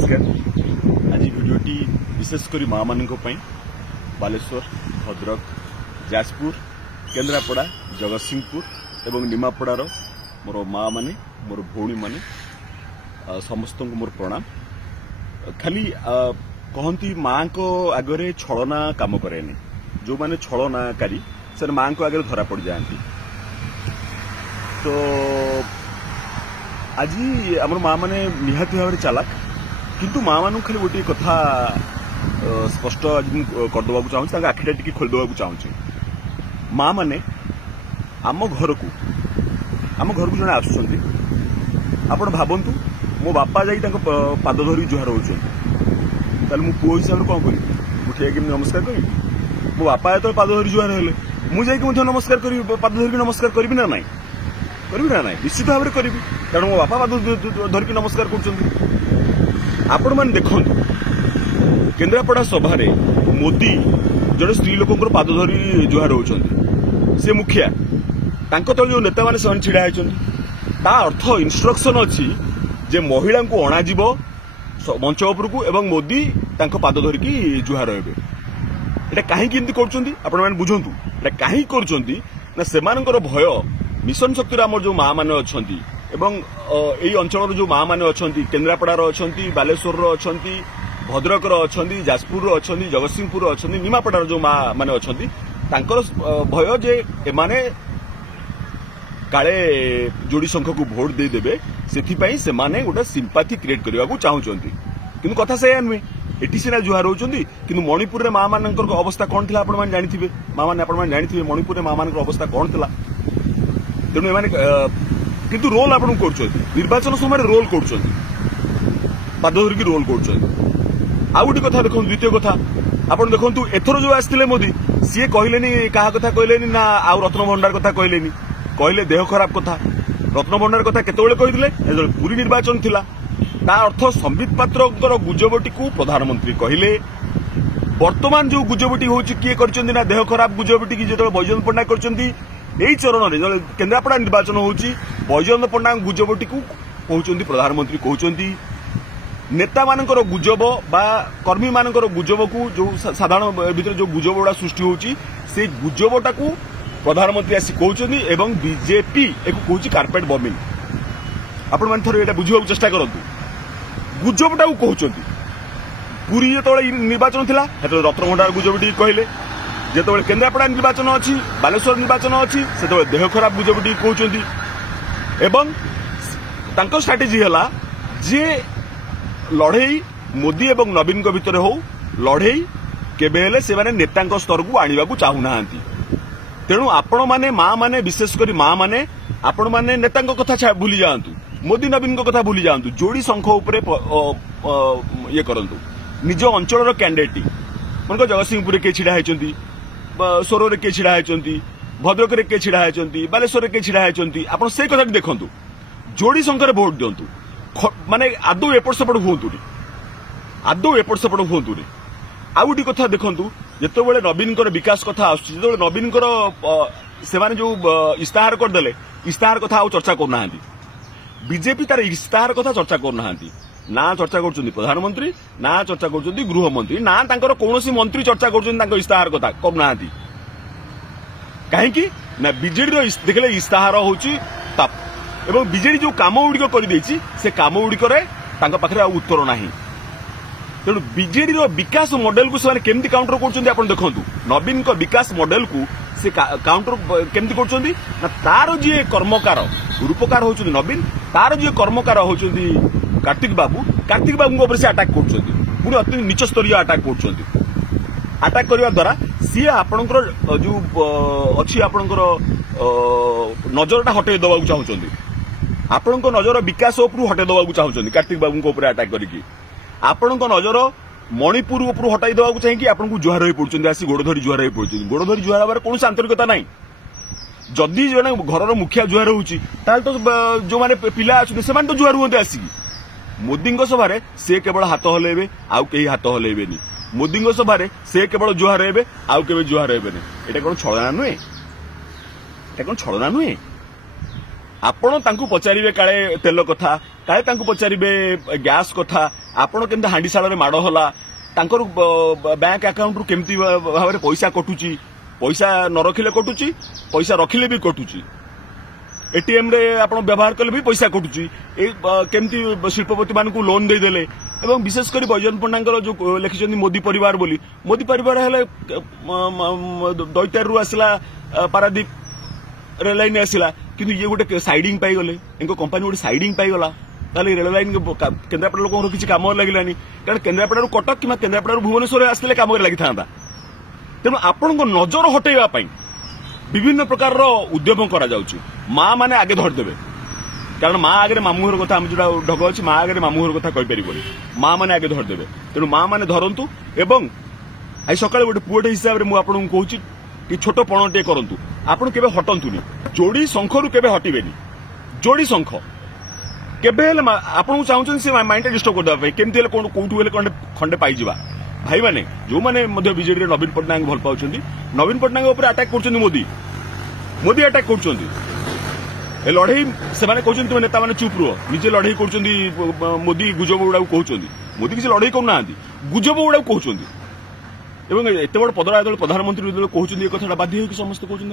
नमस्कार। आज भिडियोटी विशेषकर माँ मान बालेश्वर, भद्रक, जाजपुर, केन्द्रापड़ा, जगतसिंहपुर एवं निमापड़ार मोर माँ माने मोर भौणी माने समस्त मोर प्रणाम। खाली कहती माँ को आगे छलना काम करे जो माने छलनाकारी से माँ को आगे धरा पड़ जाती। तो आज आम माँ मैंने निहाती भाव चालाक किंतु माँ मान खाली गोटे कथा स्पष्ट आज करदे चाहूँ आखिटा टी खोलदेवा चाहूँ। माँ मैंने आम घर को जड़े आसुँच आप भावतु मो बापा जा पाद धरी जुहार होते मो पुओ हिसाब से कौन करी मुझे नमस्कार करी मो बापा जो पाद धरी जुहार हेले मुझे नमस्कार करी पाद धरिक नमस्कार करी ना ना करी ना ना निश्चित भाव में करी कारण मो बापा पाद धरिक नमस्कार कर देखु केन्द्रापड़ा सभा मोदी जड़े स्त्री लोक पाद धरी जुहार होती से मुखिया तल जो नेता मैंने से छिड़ा होता अर्थ इन्स्ट्रक्शन अच्छी जे महिला को अणाजिब मंच उपरकू एवं मोदी पाद धरिकी जुहार हे एटा कहीं कर बुझंतु एटा कहीं कर भय मिशन शक्ति आम जो माँ मैंने अच्छा यही अंचल जो माँ मैंने अच्छा केन्द्रापड़ार अच्छा बालेश्वर अच्छा भद्रकर अच्छा जाजपुर अच्छा जगतसिंहपुर अच्छा निमापड़ार जो माँ मैंने अच्छा भय जे एमाने काले जोड़ी संख को भोट देदेवे से माने गोटे सिंपाथी क्रिएट करने को चाहूँगी कि कथा से नुहे एटी सीना जुहार होती कि मणिपुर में माँ मान अवस्था कौन थी आप जानी माँ मैंने जानी मणिपुर में माँ मान अवस्था कौन थी तेणु एमाने किंतु रोल आप निर्वाचन समय रोल कर पाद धरिकी रोल कर आउ गोटे कथा देखो द्वितीय कथा आप देखु एथर जो आसते मोदी सी कहले क्या कथा कहले ना आउ रत्न भंडार कथा कहले कहले देह खराब कथा रत्न भंडार कथा केतबेले कहिथिले पूरी निर्वाचन थिला ता अर्थ संबित पात्र गुजबटी को प्रधानमंत्री कहले वर्तमान जो गुजबटी होची किए करचंदी ना देह खराब गुजबटी की जेतबेले बैजयंत पंडा करचंदी एई चरण रे केन्द्रापड़ा निर्वाचन होची बैजयंत पंडा गुजबटी को कहउचंदी प्रधानमंत्री कहउचंदी नेता मानकर गुजब बा कर्मी मानकर गुजब को जो साधारण भीतर जो गुजब गुड़ा सृष्टि होची से गुजबटा को प्रधानमंत्री आसी कहउचंदी एवं बीजेपी एको कहउची कारपेट बॉम्बिंग आपण मान थोर एटा बुझिबा चेष्टा करंतु गुजबटा को कहउचंदी पूरी जेतबेले निर्वाचन थिला हेतबेले रत्न भंडार गुजबटी कहले जेतबेले केन्द्रापड़ा निर्वाचन अछि बालेश्वर निर्वाचन अछि सेतबेले देह खराब गुजबटी कहउचंदी एवं तांको स्ट्रेटेजी हला जे लड़ई मोदी एवं नवीन को भितर हो लड़ई केबे हेले से माने नेतांको स्तर को आनिबा को चाहू नाहांती तेणु आपण माने माँ माने विशेषकर माँ माने आपण माने नेतांको कथा भूली जातु मोदी नवीन को कथा भूली जातु जोड़ी संख उपरे ये करंतु निज अंचल कैंडिडेट मन जगतसिंहपुर किए छिड़ा होती सोर किए छिड़ा होती भद्रक किए छिड़ा होती बालेश्वर किए छिड़ा होती आप से कथा देखु जोड़ी संख्यार भोट दिंतु माने आदौ एपट सेपट हूँ आदौ एपट सेपट हूँ आउ गोटे कथा देखु जितेबाला नवीन विकास कथा आसो नवीन से जो इस्ताहार करदे इस्ताहार कथा आउ चर्चा करना बीजेपी तार इस्ताहार कथा चर्चा करना ना चर्चा कर प्रधानमंत्री ना चर्चा कर गृहमंत्री ना कौन मंत्री चर्चा कर इस्ताहार कथा करना कहीं ना बीजेडी देखले इस्ताहार हूँ ताप एवं बीजेडी जो काम गुड़िक कर से काम गुड़िक पाखे उत्तर ना तेणु बीजेडी विकास मॉडल को से केमती काउंटर कर देखु नवीन को विकास मॉडल को से काउंटर केमती कर तार जी कर्मकार रूपकार होती नवीन तार जी कर्मकार होती कार्तिक बाबू से अटाक कर अति नीच स्तरीय अटाक कर करने द्वारा सी आपणकर जो अच्छी आपणकर नजरटा हटई दबा चाहते आपण नजर विकास उपरू हटई दबा चाहते कार्तिक बाबू अटाक करके आपण नजर मणिपुर उपर हटाई देवा चाहिए आपको जुहार हो पड़ते आसी गोड़ धरी जुहार हो पड़ते गोड़ धरी जुहार हमारे कौन आंतरिकता ना जदि जड़े घर मुखिया जुहार होती तो जो मैंने पिला अच्छे से तो जुहार हुए आसिक मोदी सभा से केवल हाथ हल्ले आउ कहीं हाथ हल्ले मोदी सभा से केवल जुहार हे आउ के जुहार हे कौन छलना नुहे कौन छलना नुहे आपण तांकु पचारिबे काळे तेल कथा काळे तांकु पचारिबे गैस कथा आपण केमते हांडीशाल रे माड़ होला तांकर बैंक अकाउंट रु केमती भाव पैसा कटुची पैसा न रखिले कटुची पैसा रखिले भी कटुची एटीएम रे आपण व्यवहार कले भी पैसा कटुची केमती शिल्पपति मान को लोन दे देले एवं विशेष कर बैजयंत पंडांकर जो लिखिछन्ती मोदी परिवार बोली मोदी परिवार हेले दैतार रु आसला पारादीप रेल लाइन आसला किंतु ये गोटे साइडिंग पाई गले इनको कंपनी गोटे साइडिंग पाई गला ताले रेल लाइन केन्द्रापड़ा लोक किसी काम लगिलानी कारण केन्द्रापड़ा कटक कि केन्द्रापड़ा भुवनेश्वर आसले काम लगी था तेणु आपण नजर हटेवा विभिन्न प्रकार उद्यम करा जाउची माँ माने आगे धरदेवे कारण माँ आगे मामू घर कथा जो ढग अच्छी माँ आगे मामू घर कथा कहीपर माँ मैंने आगे धरदेवे तेणु माँ मैंने धरतु एवं आज सकाଳେ गोटे पुओटे हिसाब से मुझे कहूँ कि छोट पण टे करूँ आपड़ के हटंतुनि जोड़ी शंख रु के हटबेनि जोड़ी शंख केबे आपको चाहूँ से माइंड डिस्टर्ब करदे केमती कौटू खंडे पाइबा भाई माने जो माने बीजेडी नवीन पट्टनायक भल पाँच नवीन पट्टनायक अटैक कर मोदी मोदी अटैक कर लड़ई से कहते नेता मैंने चुप रुह निजे लड़ई कर मोदी गुजब गुड़ा कहते मोदी किसी लड़ई करना गुजब गुड़ा कहते एत बड़ पदरा जो प्रधानमंत्री कहते कथा बाध्य होकर समस्त कहते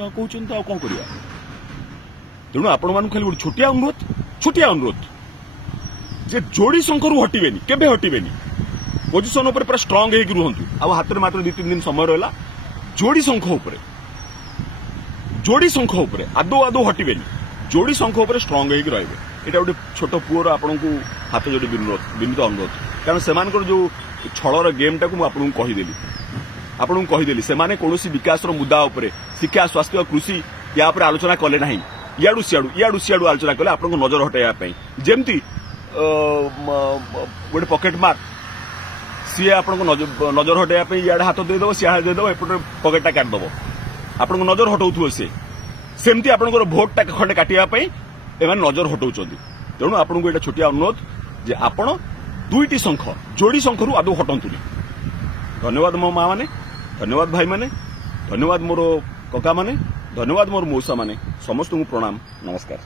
कौन कर तेणु आपण मान खाली गोटे छोटिया अनुरोध जे जोड़ी शंखर हटबेनि केबे हटबेनि पोजिशन उपर पूरा स्ट्रांग होकर रुहतु आ हाथ में मात्र 2-3 दिन समय रहा जोड़ी शंख उपर आदौ आदौ हटबेनि जोड़ी शंख उपर स्ट्रांग होकर रहिबे एटा गोटे छोट पुअर आपको हाथ जोड़ी विनीत अनुरोध कारण से जो छलर गेम टाक आपको कहीदेली से कौन विकास मुद्दा उपर शिक्षा स्वास्थ्य कृषि या आलोचना कले ना इयाडू सियाडू आलोचना कले आप नजर हटाइवाई जमती गोटे पकेट मार सी आप नजर हटाइवाई इे हाथ देदेव सियाड़े देदेव एपटे पकेटा काटिदेव आप नजर हटाऊ सी सेमती आप भोट खंडे काटापी एम नजर हटाऊँ तेणु आपको ये छोटिया अनुरोध जे आपण 2टी शंख जोड़ी शंखर आदौ हटंतुनि धन्यवाद मो माँ माने धन्यवाद भाई माने धन्यवाद मोर कका माने धन्यवाद मोर मौसा माने समस्त प्रणाम नमस्कार।